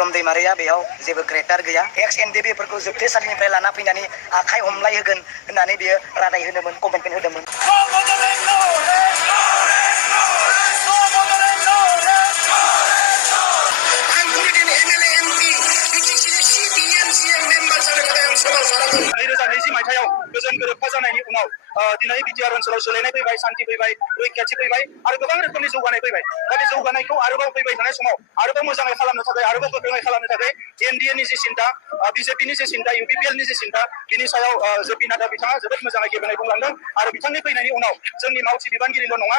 बिक्रम दैमारिया बेयाव जेबो क्रेटार गैया एक्स एनडिबिफोरखौ जोबथेसालिनिफ्राय लाना फैनानै आखाइ हमलाय होगोन होननानै बियो रादाय होदोंमोन कमेन्टमेन्ट होदोंमोन। मायथाइयाव गोजोन गोरोबथा जानायनि उनाव दिनै बिटिआर ओनसोलाव सोलायनाय फैबाय, शान्ति फैबाय, रैखाथि फैबाय आरो गोबां रोखोमनि जौगानाय फैबाय। दा बे जौगानायखौ आरोबाव फैबाय थानाय समाव आरोबाव मोजाङै खालामनो थाखाय, आरोबाव गोख्रोङै खालामनो थाखाय एनडिएनि जि सिन्था, बिजेपिनि जि सिन्था, इउपिपिएलनि जि सिन्था, बिनि सायाव जेपि नाडा बिथाङा जोबोद मोजाङै गेबेङै बुंलांदों आरो बिथांनि फैनायनि उनाव जोंनि मावथि बिबानगिरिल' नङा,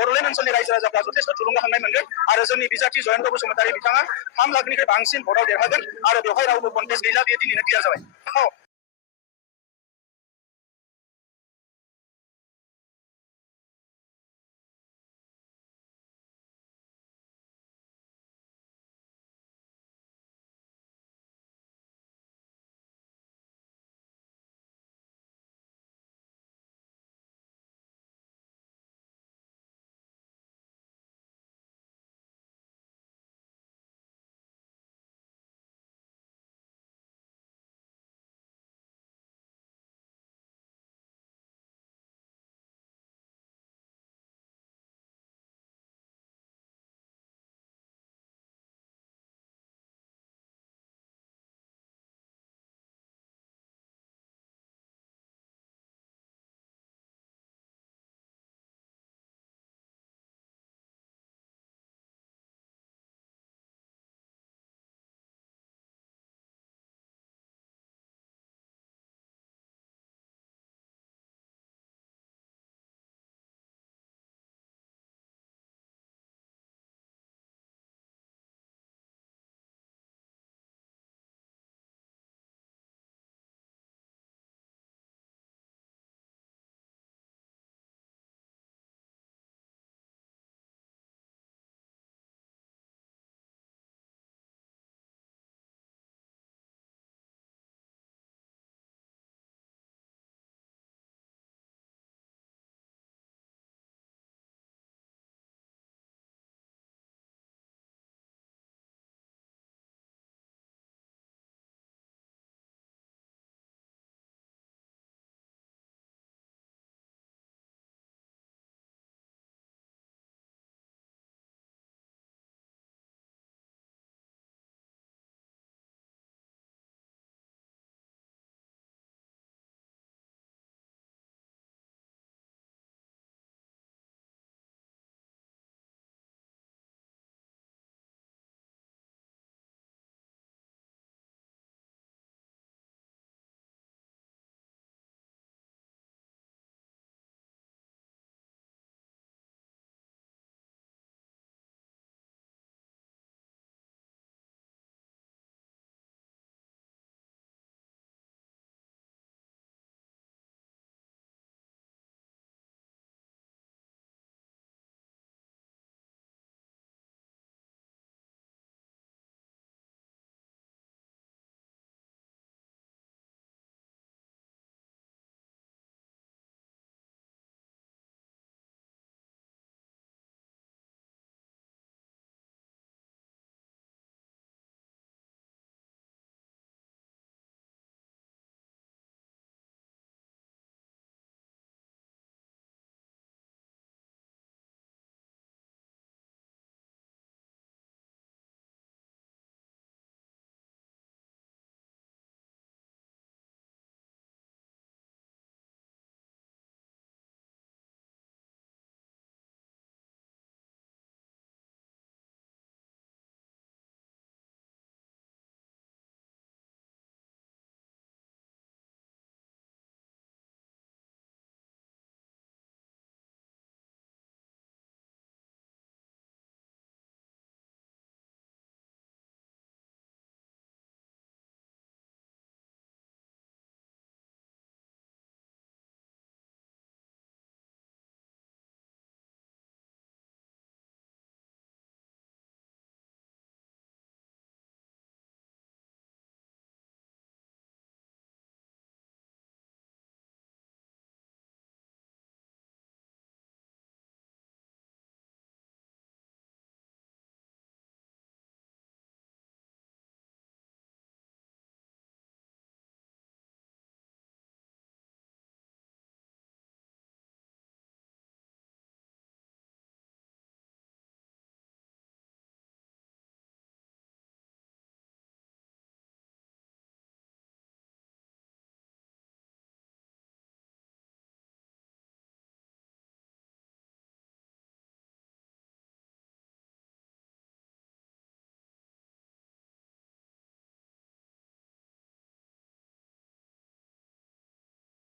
बड'लेण्ड ओनसोलनि रायजो राजाफ्रा जथेस्थ' थुलुंगाखांनाय मोनगोन आरो जोंनि बिजाथि जयन्त बसुमतारी बिथाङा 3 लाखनिफ्राय बांसिन भटआव देरहागोन आरो बेवहाय रावबो कन्टेस्ट गैला, बेयो दिनैनो क्लियार जाबाय।